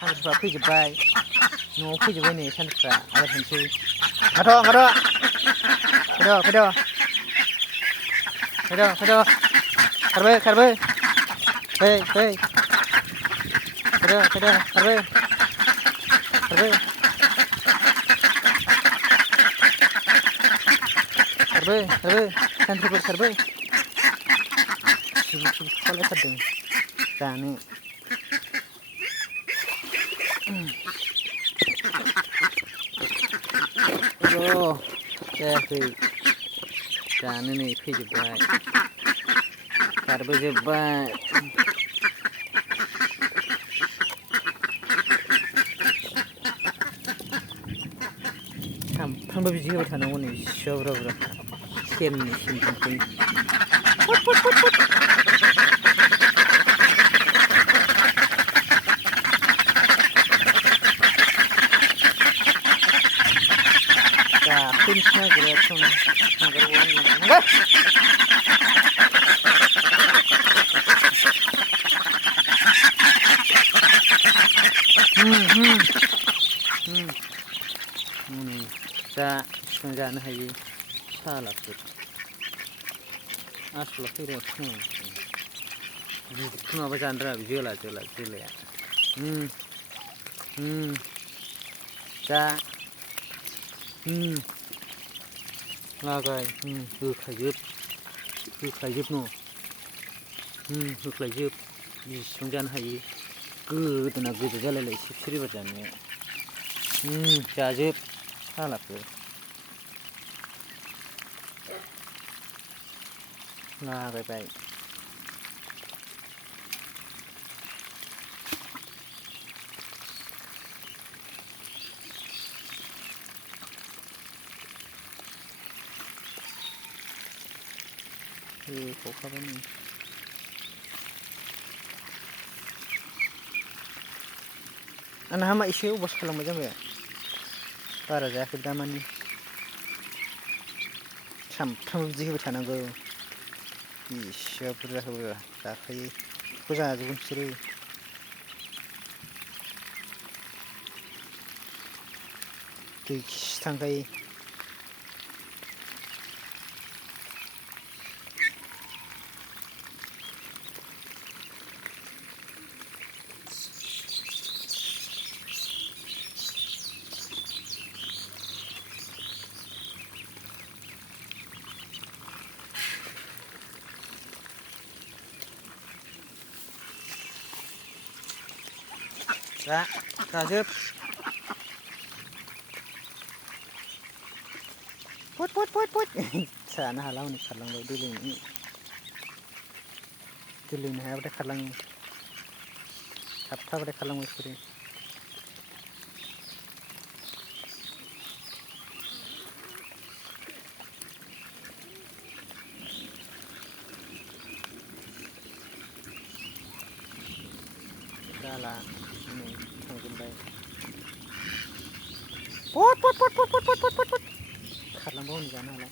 सानथ्रिफ्रा फैजोब्बाय न'आव फैजोब्बाय नै सानथ्रिफ्रा आदार होनोसै ओंखारथ' फैद' खारबो फै खारबो सानथ्रिफोर खारबो सिबु खुखालायथारदों जानो जायाखै जानो नै फैजोब्बाय खारबोजोब्बाय सानफ्रामबो बिदि होबाय थानांगौ नै इसिबां बुरजा बुरजाखा सेरनैसिम थांखायो गाखोनोसो नागिरो एखदम जा बिसिबां जानो हायो सालाफोर आसला फैगासिनो गिदिरखौ नङाबा जानो रोङा जोलाया जा लागाय होख्लायजोब न' होख्लायजोब बिसिबां जानो हायो गोदोना गोदो जालायलायसै बिसोर एबार जानाया जाजोब सालाफोर लागायबाय होखाबाय नै आंना हामा एसे अबास खालामबाय जाबाय बारा जायाखै दामानि सानफ्रामबो बिदि होबाय थानांगौ इसेबां बुरजा होबा जाखायो बेखौ जाजोबगोन बिसोरो दै खिसि थांखायो जाजोब फट जानो हाला हनै खारलांबाय दै लोंनो हायाबाथाय खारलाङो थाबथाबाथाय खारलाङो बिसोरो जाला नै थांजोबबाय फट खारलांबा हनै जानो हाला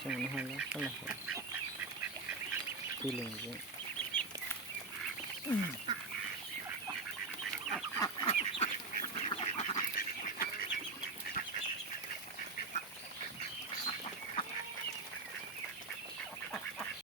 जानो हाला सालाखौ दै लोंनायजों